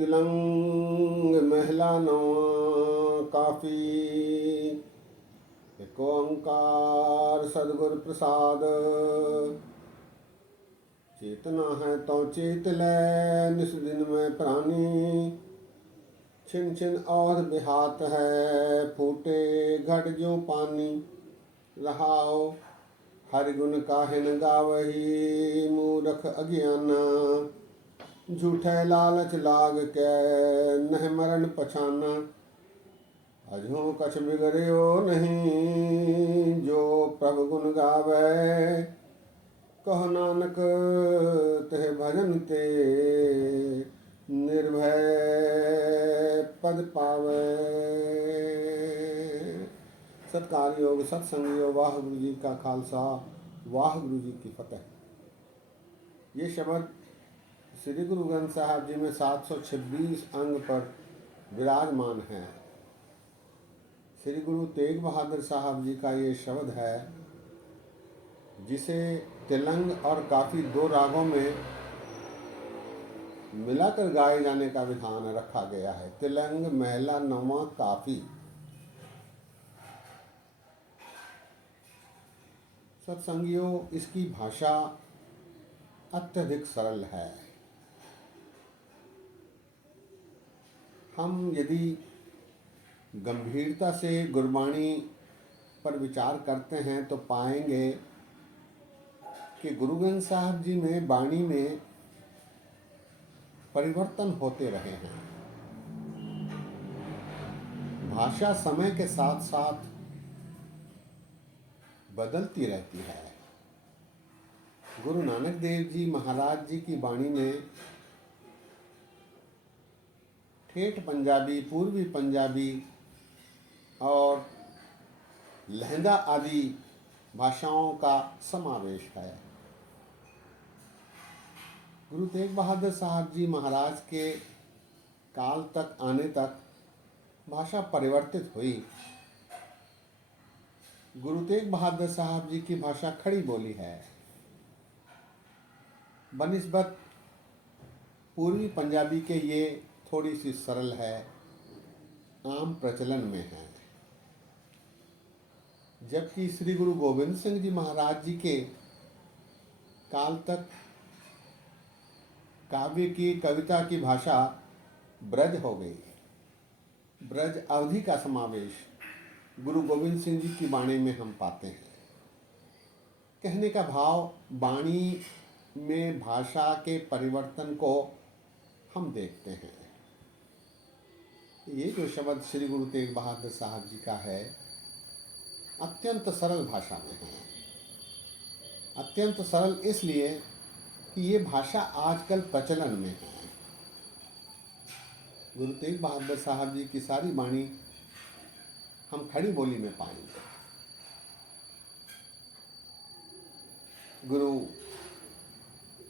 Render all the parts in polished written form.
तिलंग महला नवा काफी, एक ओंकार सदगुर प्रसाद। चेतना है तो चेत ले, निस दिन में प्राणी। छिन छिन और बिहात है, फूटे घट जो पानी। रहाओ हरि गुण काहिन गावही, मूरख अज्ञाना। झूठे लालच लाग के, नह मरण पछाना। अजो कछ बिगड़ियो नहीं, जो प्रभु गुण गावे। कह नानक तह भजन ते, निर्भय पद पावे। सत्कार योग सत्संग योग, वाहगुरु जी का खालसा, वाहगुरु जी की फतेह। ये शब्द श्री गुरु ग्रंथ साहब जी में 726 अंग पर विराजमान है। श्री गुरु तेग बहादुर साहब जी का ये शब्द है, जिसे तिलंग और काफी दो रागों में मिलाकर गाए जाने का विधान रखा गया है। तिलंग महला नवा काफी। सत्संगियों, इसकी भाषा अत्यधिक सरल है। हम यदि गंभीरता से गुरबाणी पर विचार करते हैं तो पाएंगे कि गुरु ग्रंथ साहब जी में वाणी में परिवर्तन होते रहे हैं। भाषा समय के साथ साथ बदलती रहती है। गुरु नानक देव जी महाराज जी की वाणी में ठेठ पंजाबी, पूर्वी पंजाबी और लहंदा आदि भाषाओं का समावेश है। गुरु तेग बहादुर साहब जी महाराज के काल तक आने तक भाषा परिवर्तित हुई। गुरु तेग बहादुर साहब जी की भाषा खड़ी बोली है, बनिस्बत पूर्वी पंजाबी के ये थोड़ी सी सरल है, आम प्रचलन में है। जबकि श्री गुरु गोविंद सिंह जी महाराज जी के काल तक काव्य की, कविता की भाषा ब्रज हो गई। ब्रज अवधि का समावेश गुरु गोविंद सिंह जी की वाणी में हम पाते हैं। कहने का भाव, वाणी में भाषा के परिवर्तन को हम देखते हैं। ये जो शब्द श्री गुरु तेग बहादुर साहब जी का है, अत्यंत सरल भाषा में है। अत्यंत सरल इसलिए कि ये भाषा आजकल प्रचलन में है। गुरु तेग बहादुर साहब जी की सारी वाणी हम खड़ी बोली में पाएंगे। गुरु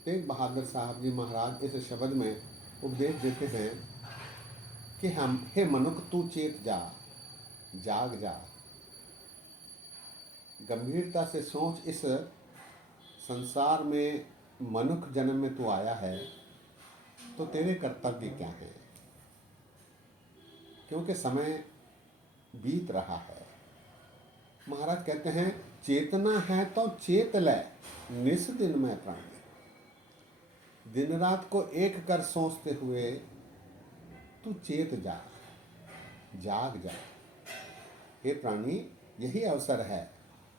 तेग बहादुर साहब जी महाराज इस शब्द में उपदेश देते हैं कि हम, हे मनुख तू चेत जा, जाग जा। गंभीरता से सोच, इस संसार में मनुष्य जन्म में तू आया है तो तेरे कर्तव्य क्या हैं? क्योंकि समय बीत रहा है। महाराज कहते हैं, चेतना है तो चेत ले, निस दिन में प्राणी। दिन रात को एक कर सोचते हुए तू चेत जा, जाग जा। हे प्राणी, यही अवसर है,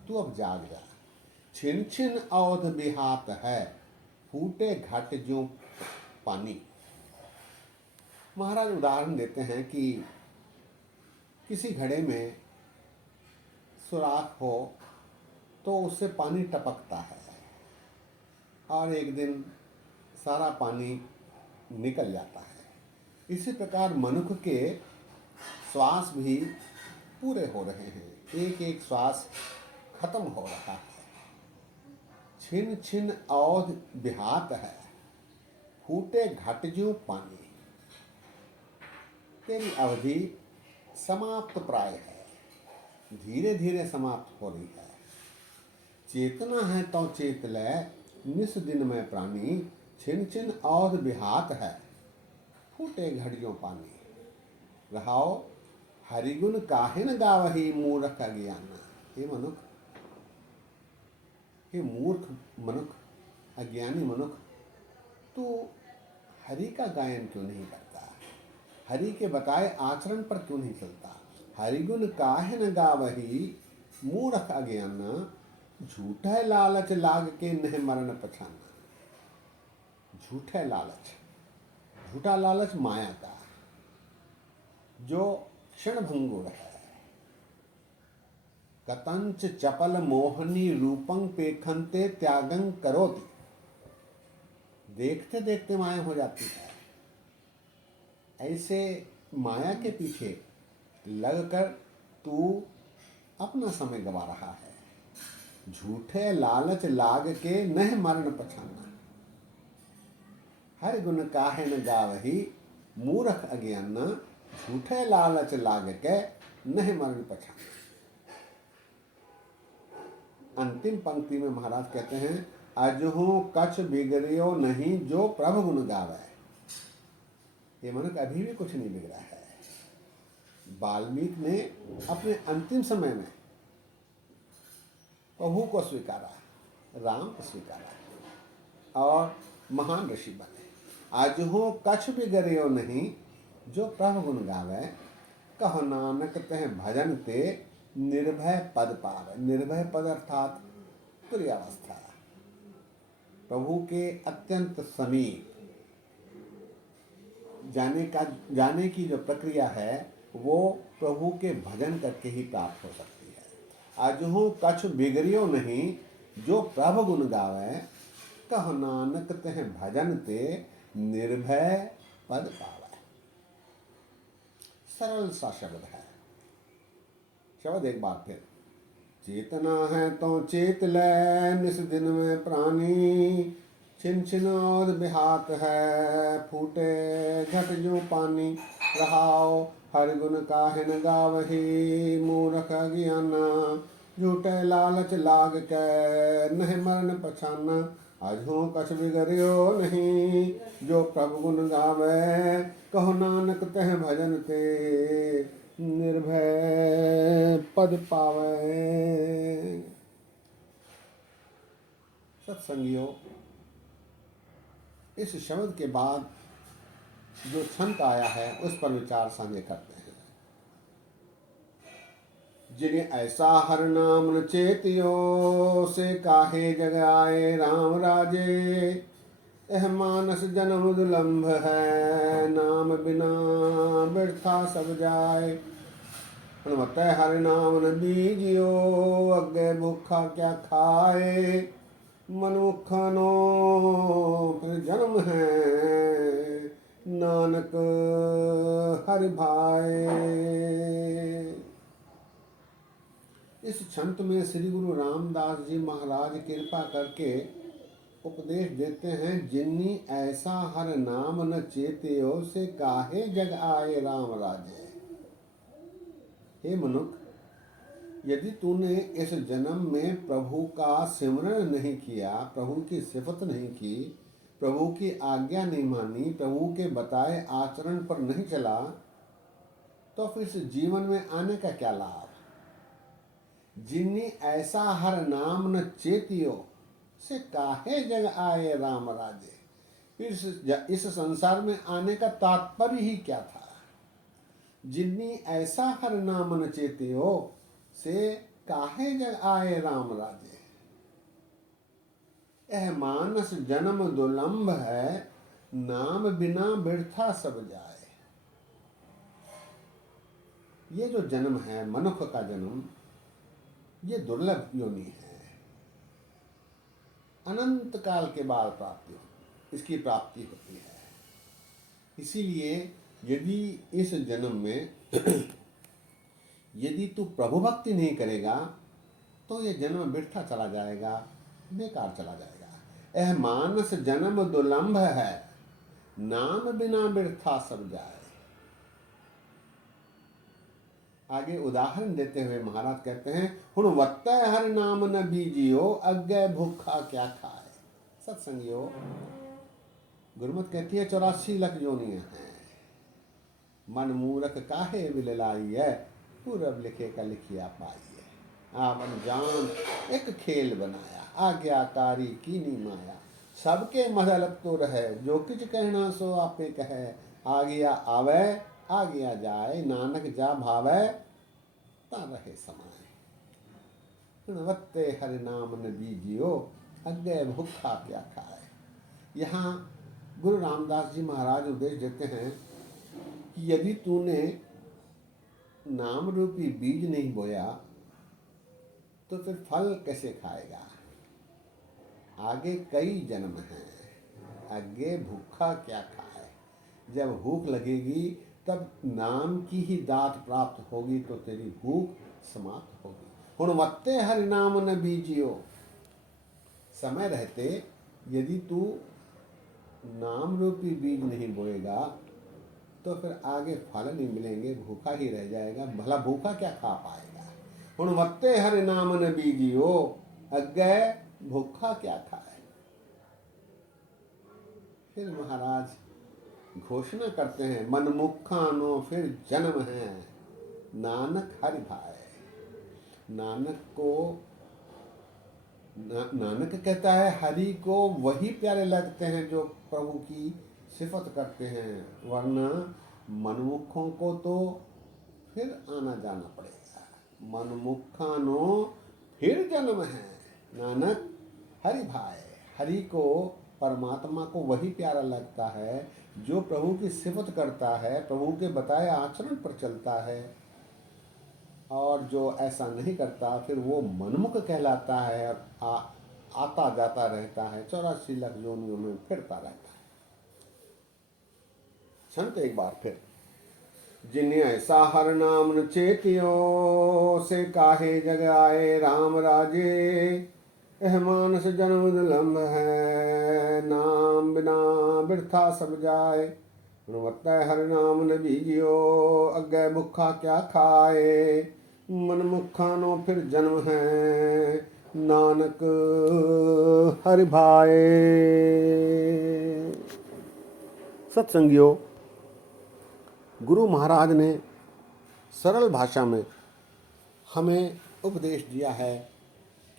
तू अब जाग जा। छिन छिन औध बिहात है, फूटे घट जो पानी। महाराज उदाहरण देते हैं कि किसी घड़े में सुराख हो तो उससे पानी टपकता है और एक दिन सारा पानी निकल जाता है। इसी प्रकार मनुष्य के श्वास भी पूरे हो रहे हैं, एक एक श्वास खत्म हो रहा है। छिन छिन औध बिहात है, फूटे घट जो पानी। तेरी अवधि समाप्त प्राय है, धीरे धीरे समाप्त हो रही है। चेतना है तो चेत ले, निस दिन में प्राणी। छिन छिन औध बिहात है, फूटे घड़ियों पानी। रहाओ हरिगुण काहे न गावही मूर्ख अज्ञान। हे मनुख, हे मूर्ख मनुख, अज्ञानी मनुख, तू हरि का गायन क्यों नहीं करता? हरि के बताए आचरण पर क्यों नहीं चलता? हरिगुण काहे न गावही मूर्ख अज्ञान। झूठा लालच लाग के नह मरण पछाना। झूठा लालच, झूठा लालच माया का, जो क्षण भंगुर है। कतंच चपल मोहनी रूपं पेखंते त्यागं करोति। देखते देखते माया हो जाती है। ऐसे माया के पीछे लगकर तू अपना समय गवा रहा है। झूठे लालच लाग के नह मरण पछाना। हर गुण काहे न गावही मूर्ख अज्ञान। झूठे लालच लाग के नह मरण पछाना। अंतिम पंक्ति में महाराज कहते हैं, अजहू कछ बिगड़ियो नहीं जो प्रभु गुण गावे। ये मनुष्य अभी भी कुछ नहीं बिगड़ा है। वाल्मीकि ने अपने अंतिम समय में प्रभु को स्वीकारा, राम को स्वीकारा और महान ऋषि बने। अजहू कछ बिगड़ियो नहीं जो प्रभु गुण गावे। कह नानक तह भजन ते निर्भय पद पावे। निर्भय पद अर्थात तुर्यावस्था, प्रभु के अत्यंत समीप जाने की जो प्रक्रिया है वो प्रभु के भजन करके ही प्राप्त हो सकती है। अजहू कछु बिगड़ियो नहीं जो प्रभु गुण गावे। कह नानक तह भजन ते निर्भय पद पावे। सरल सा शब्द है। शब्द एक बार फिर, चेतना है तो चेत ले निस दिन में प्राणी। छिन छिन और बिहात है फूटे घट जो पानी। रहाओ हर गुण काहे न गावही मूर्ख अज्ञाना। झूठे लालच लाग के नह मरण पछाना। अजहू कछ बिगड़ियो नहीं जो प्रभु गुण गावे। कहो नानक तह भजन ते निर्भय पद पावे। सत्संगियों, इस शब्द के बाद जो छंत आया है उस पर विचार साझे करते हैं। जिन्हें ऐसा हर नाम न चेतियो से काहे जग आए राम राजे। यह मानस जन्म दुलंभ है नाम बिना व्यर्था सब जाए। हनुमत हर नाम न बीजियो अग्गे भूखा क्या खाए। मनुखनो फिर जन्म है नानक हरि भाए। इस छंत में श्री गुरु रामदास जी महाराज कृपा करके उपदेश देते हैं, जिन्नी ऐसा हर नाम न चेतियो से काहे जग आए राम राजे। हे मनुख, यदि तूने इस जन्म में प्रभु का सिमरन नहीं किया, प्रभु की सिफत नहीं की, प्रभु की आज्ञा नहीं मानी, प्रभु के बताए आचरण पर नहीं चला, तो फिर इस जीवन में आने का क्या लाभ। जिन्नी ऐसा हर नाम न चेतियो से काहे जग आए राम राजे। फिर इस संसार में आने का तात्पर्य ही क्या था। जिन्नी ऐसा हर नाम न चेतियो से काहे जग आए राम राजे। यह मानस जन्म दुलंभ है नाम बिना व्यर्था सब जाए। ये जो जन्म है मनुष्य का जन्म, ये दुर्लभ योनि है। अनंत काल के बाद इसकी प्राप्ति होती है। इसीलिए यदि इस जन्म में यदि तू प्रभु भक्ति नहीं करेगा तो ये जन्म व्यर्था चला जाएगा, बेकार चला जाएगा। यह मानस जन्म दुलंभ है नाम बिना व्यर्था सब जाए। आगे उदाहरण देते हुए महाराज कहते हैं, हुण हर नाम न बीजियो अज्ञे भूखा क्या खाए। सत्संगियों, गुरुमत कहती है 84 लाख योनियां हैं। मन मूरख काहे विल लाई है, पूरब लिखे का लिखिया पाई है। आवन जान एक खेल बनाया, आज्ञाकारी कीनी माया। सबके मदलक तो रहे, जो किच कहना सो आपे कहे। आज्ञा आवे आज्ञा जाए, नानक जा भावे ता रहे समाए। गुणवत्ते हरि नाम न बीजियो, अज्ञे भूखा क्या खाए। यहाँ गुरु रामदास जी महाराज उपदेश देते हैं कि यदि तूने नाम रूपी बीज नहीं बोया तो फिर फल कैसे खाएगा। आगे कई जन्म हैं, आगे भूखा क्या खाए। जब भूख लगेगी तब नाम की ही दात प्राप्त होगी तो तेरी भूख समाप्त होगी। गुणवत्ते हरि नाम न बीजियो, समय रहते यदि तू नाम रूपी बीज नहीं बोएगा तो फिर आगे फल नहीं मिलेंगे, भूखा ही रह जाएगा। भला भूखा क्या खा पाएगा। गुणवत्ते हरि नाम न बीजियो, अज्ञे भूखा क्या खाए। फिर महाराज घोषणा करते हैं, मनमुखानो फिर जन्म है, नानक हरि भाए। नानक कहता है हरि को वही प्यारे लगते हैं जो प्रभु की सिफत करते हैं, वरना मनमुखों को तो फिर आना जाना पड़ेगा। मनमुखानो फिर जन्म है, नानक हरि भाए। हरि को, परमात्मा को वही प्यारा लगता है जो प्रभु की सिफत करता है, प्रभु के बताए आचरण पर चलता है। और जो ऐसा नहीं करता फिर वो मनमुख कहलाता है और आता जाता रहता है, 84 लाख योनियों में फिरता रहता है। संत एक बार फिर, जिन्हें ऐसा हर नाम न चेतियो, से काहे जग आए राम राजे। एह मानस जन्म दुलंभ है, नाम बिना बिरथा सब जाए। गुणवत्ता हर नाम न बीजियो, अज्ञे भूखा क्या खाए। मनमुखानो फिर जन्म है, नानक हरि भाए। सत्संगियों, गुरु महाराज ने सरल भाषा में हमें उपदेश दिया है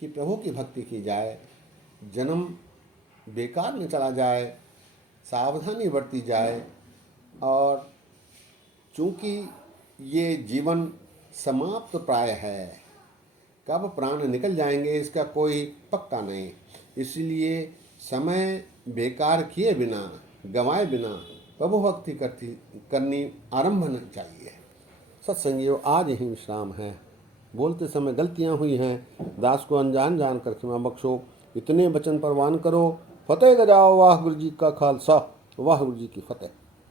कि प्रभु की भक्ति की जाए, जन्म बेकार न चला जाए, सावधानी बरती जाए। और चूँकि ये जीवन समाप्त प्राय है, कब प्राण निकल जाएंगे इसका कोई पक्का नहीं, इसलिए समय बेकार किए बिना, गंवाए बिना प्रभु भक्ति करनी आरंभ होना चाहिए। सत्संगियों, आज ही विश्राम है। बोलते समय गलतियां हुई हैं, दास को अनजान जानकर क्षमा बख्शो। इतने वचन परवान करो। फतेह गजाओ। वाह गुरु जी का खालसा, वाह गुरु जी की फतेह।